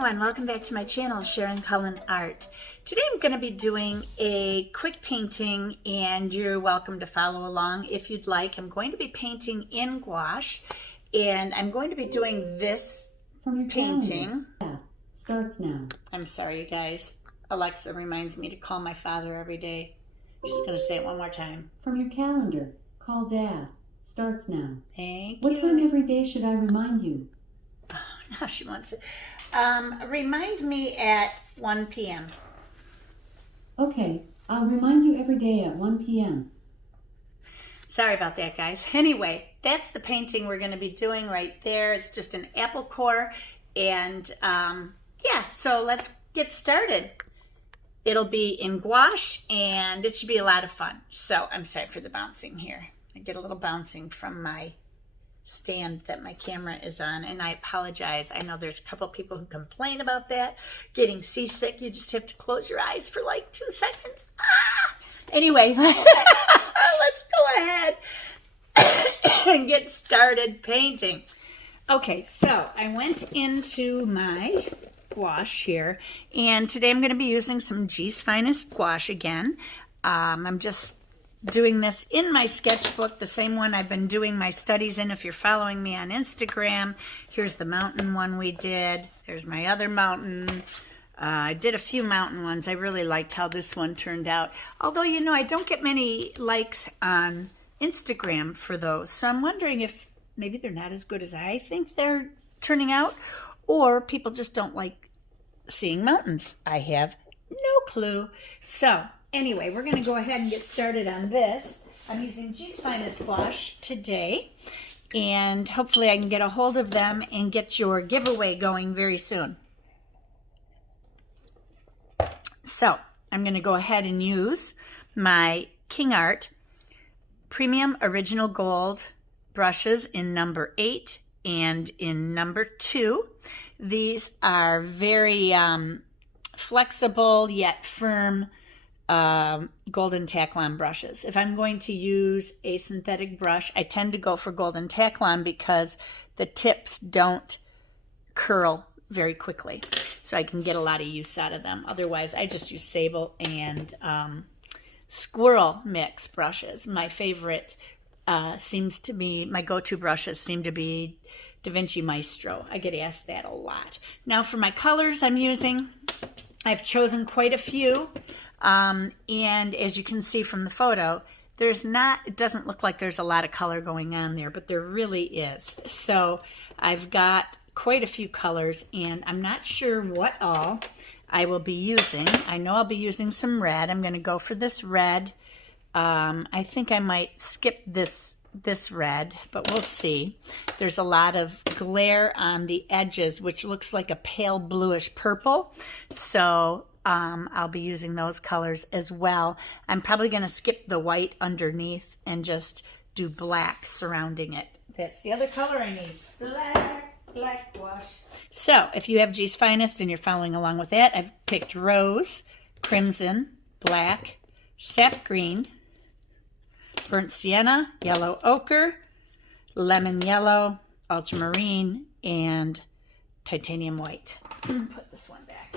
everyone, welcome back to my channel, sharoncullenart. Today I'm going to be doing a quick painting and you're welcome to follow along if you'd like. I'm going to be painting in gouache and I'm going to be doing this painting. Yeah, starts now. I'm sorry you guys. Alexa reminds me to call my father every day. She's going to say it one more time. From your calendar, call Dad. Starts now. Thank What you. time every day should I remind you? Now she wants it. Remind me at 1 p.m. Okay, I'll remind you every day at 1 p.m. Sorry about that, guys. Anyway, that's the painting we're going to be doing right there. It's just an apple core. And yeah, so let's get started. It'll be in gouache and it should be a lot of fun. So I'm sorry for the bouncing here. I get a little bouncing from my stand that my camera is on, and I apologize. I know there's a couple people who complain about that, getting seasick. You just have to close your eyes for like 2 seconds. Anyway, let's go ahead and get started painting. Okay, so I went into my gouache here, and today I'm going to be using some G's Finest gouache again. I'm just doing this in my sketchbook, the same one I've been doing my studies in. If you're following me on Instagram, here's the mountain one we did. There's my other mountain. I did a few mountain ones. I really liked how this one turned out. Although, you know, I don't get many likes on Instagram for those. So I'm wondering if maybe they're not as good as I think they're turning out, or people just don't like seeing mountains. I have no clue. So anyway, we're going to go ahead and get started on this. I'm using G's Finest gouache today, and hopefully I can get a hold of them and get your giveaway going very soon. So I'm going to go ahead and use my King Art Premium Original Gold brushes in number 8 and in number 2. These are very flexible yet firm golden Taklon brushes. If I'm going to use a synthetic brush, I tend to go for golden Taklon because the tips don't curl very quickly, so I can get a lot of use out of them. Otherwise, I just use sable and squirrel mix brushes. My favorite seems to be, my go-to brushes seem to be Da Vinci Maestro. I get asked that a lot. Now for my colors I'm using, I've chosen quite a few. And as you can see from the photo, it doesn't look like there's a lot of color going on there, but there really is. So I've got quite a few colors, and I'm not sure what all I will be using. I know I'll be using some red. I'm going to go for this red. I think I might skip this red, but we'll see. There's a lot of glare on the edges, which looks like a pale bluish purple. So I'll be using those colors as well. I'm probably going to skip the white underneath and just do black surrounding it. That's the other color I need. Black gouache. So if you have G's Finest and you're following along with that, I've picked rose, crimson, black, sap green, burnt sienna, yellow ochre, lemon yellow, ultramarine, and titanium white. Put this one back.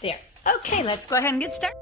There. Okay, let's go ahead and get started.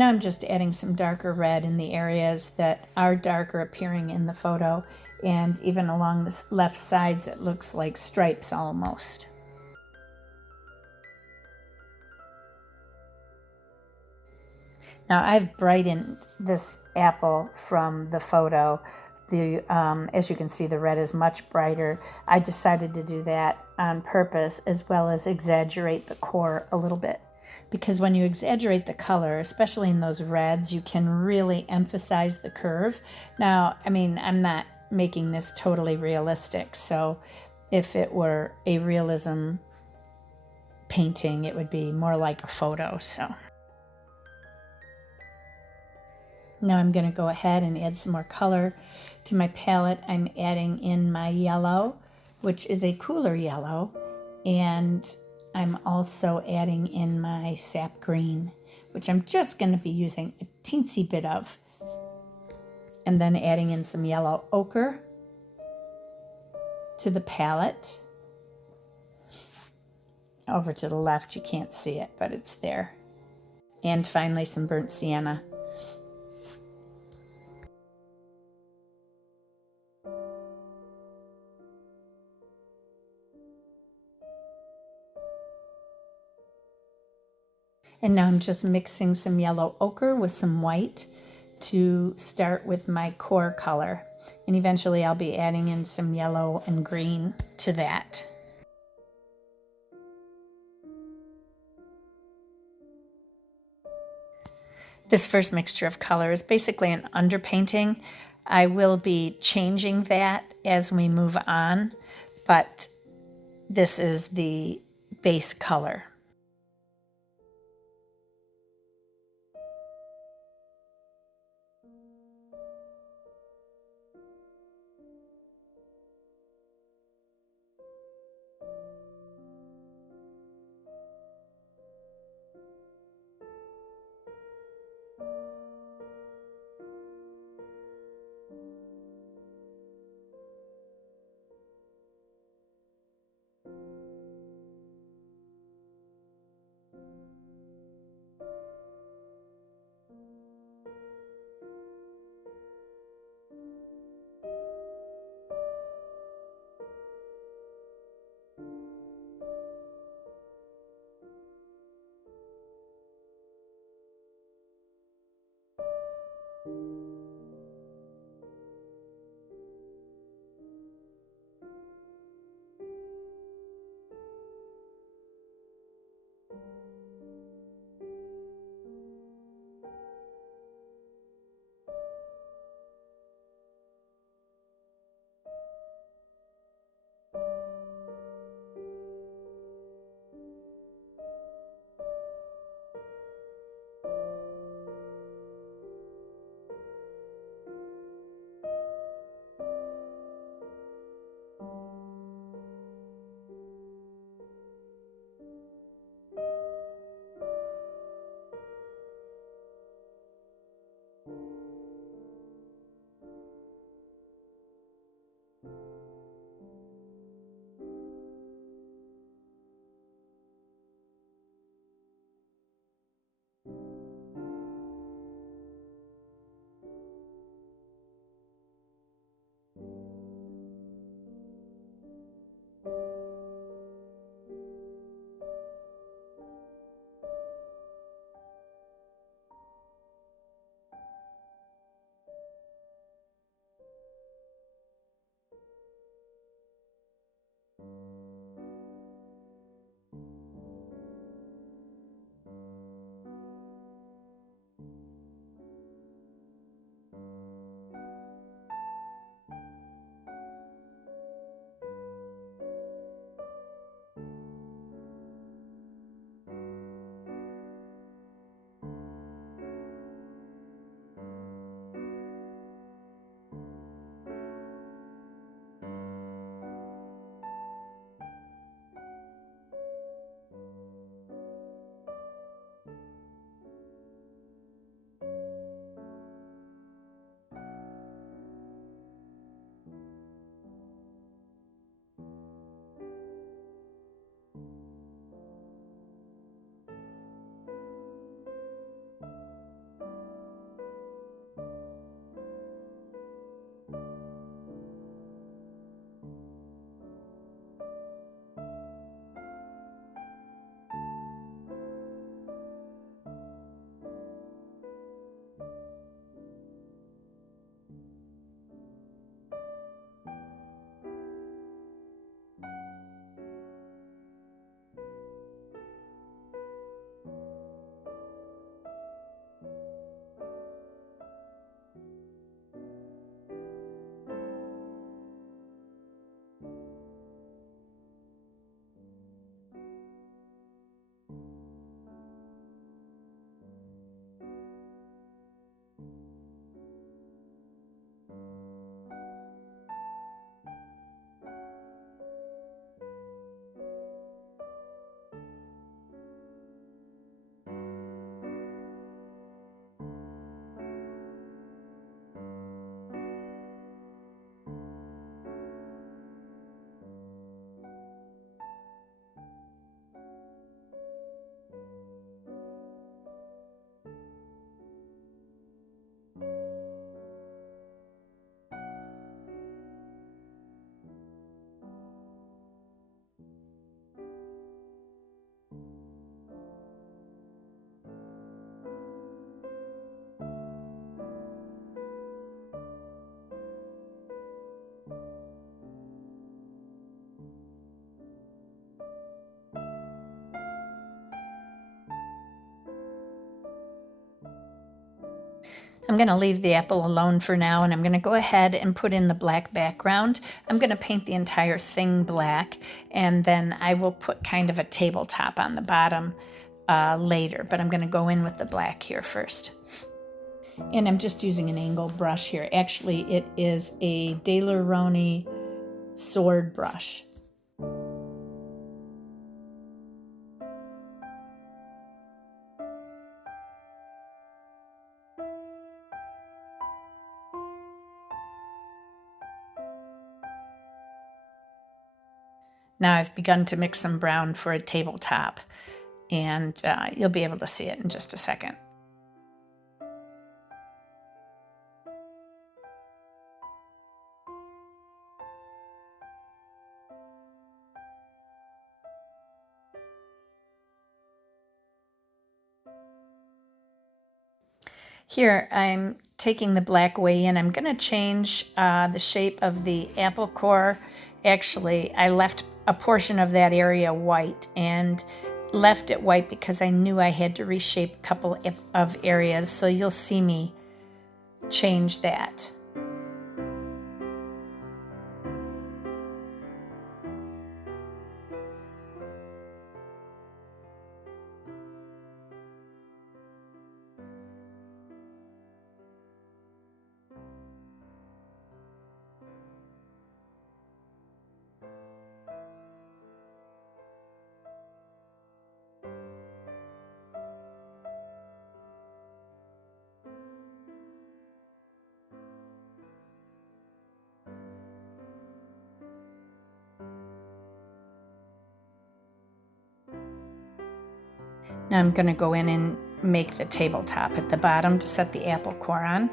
Now I'm just adding some darker red in the areas that are darker appearing in the photo, and even along the left sides it looks like stripes almost. Now I've brightened this apple from the photo. As you can see, the red is much brighter. I decided to do that on purpose, as well as exaggerate the core a little bit. Because when you exaggerate the color, especially in those reds, you can really emphasize the curve. Now, I mean, I'm not making this totally realistic, so if it were a realism painting, it would be more like a photo. So now I'm going to go ahead and add some more color to my palette. I'm adding in my yellow, which is a cooler yellow, and I'm also adding in my sap green, which I'm just going to be using a teensy bit of, and then adding in some yellow ochre to the palette. Over to the left, you can't see it, but it's there. And finally, some burnt sienna. And now I'm just mixing some yellow ochre with some white to start with my core color. And eventually I'll be adding in some yellow and green to that. This first mixture of color is basically an underpainting. I will be changing that as we move on, but this is the base color. I'm going to leave the apple alone for now, and I'm going to go ahead and put in the black background. I'm going to paint the entire thing black, and then I will put kind of a tabletop on the bottom later, but I'm going to go in with the black here first. And I'm just using an angle brush here. Actually, it is a Daler-Rowney sword brush. Now I've begun to mix some brown for a tabletop, and you'll be able to see it in just a second. Here I'm taking the black way in. I'm going to change the shape of the apple core. Actually, I left a portion of that area white and left it white because I knew I had to reshape a couple of areas, so you'll see me change that. Now I'm going to go in and make the tabletop at the bottom to set the apple core on.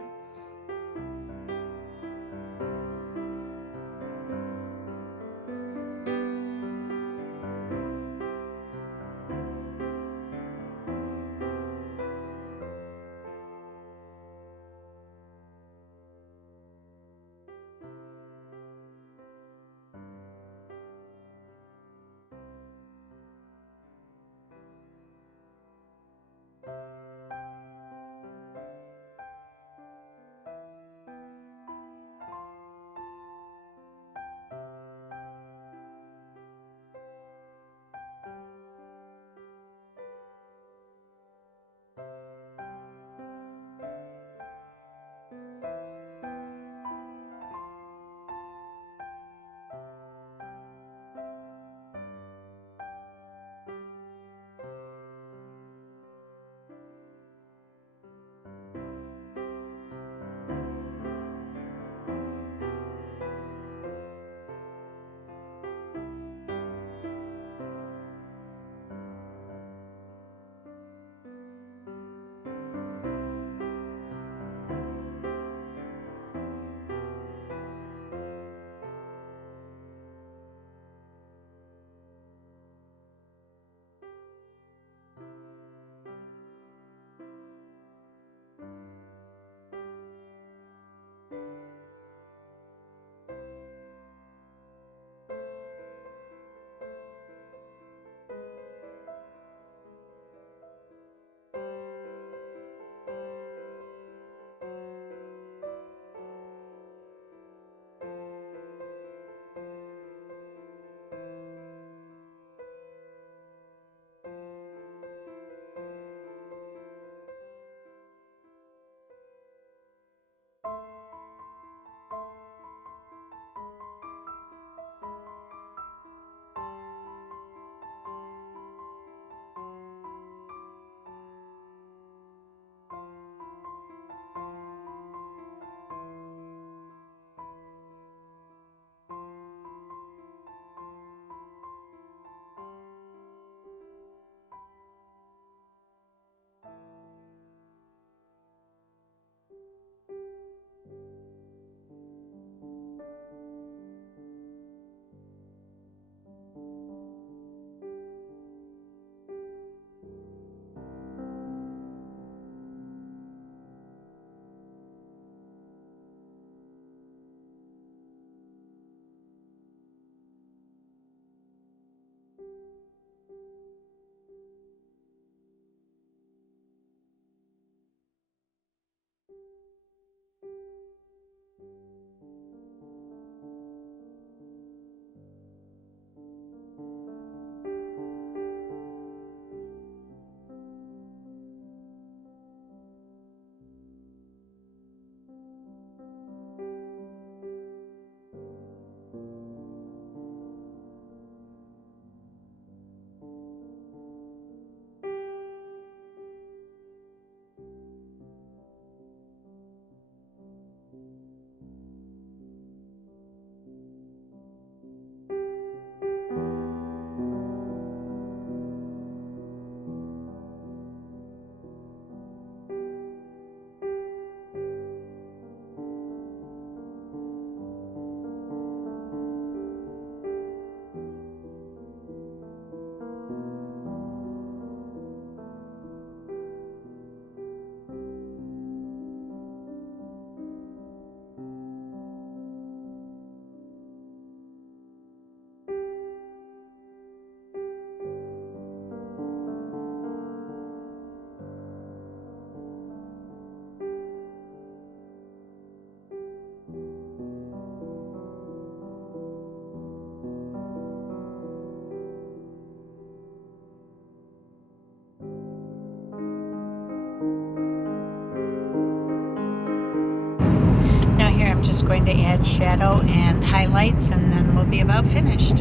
just going to add shadow and highlights, and then we'll be about finished.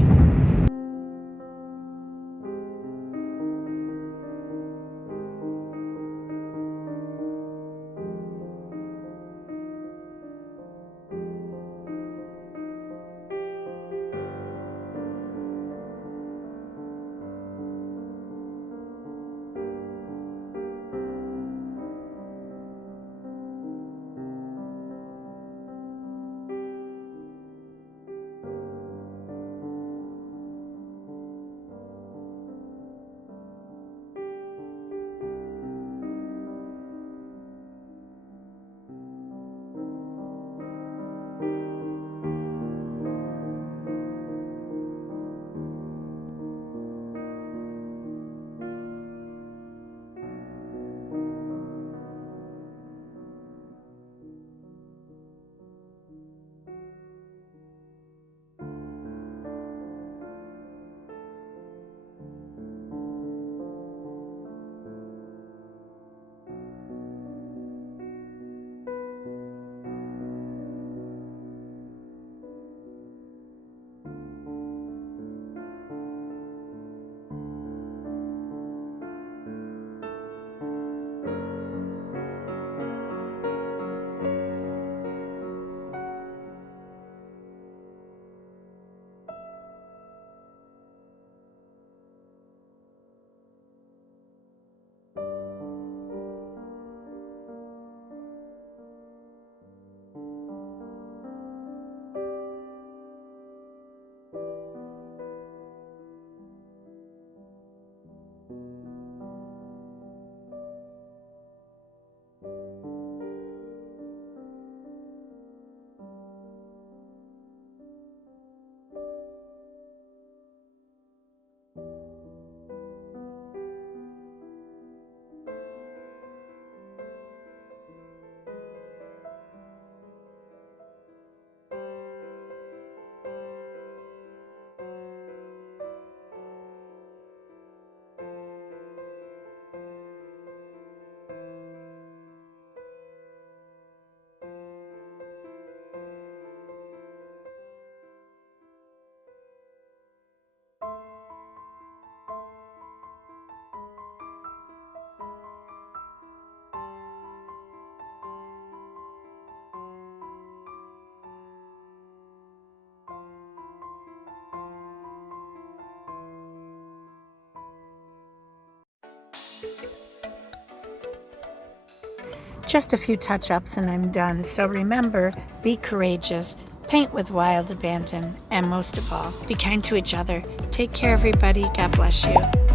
Just a few touch-ups and I'm done. So remember, be courageous, paint with wild abandon, and most of all, be kind to each other. Take care, everybody. God bless you.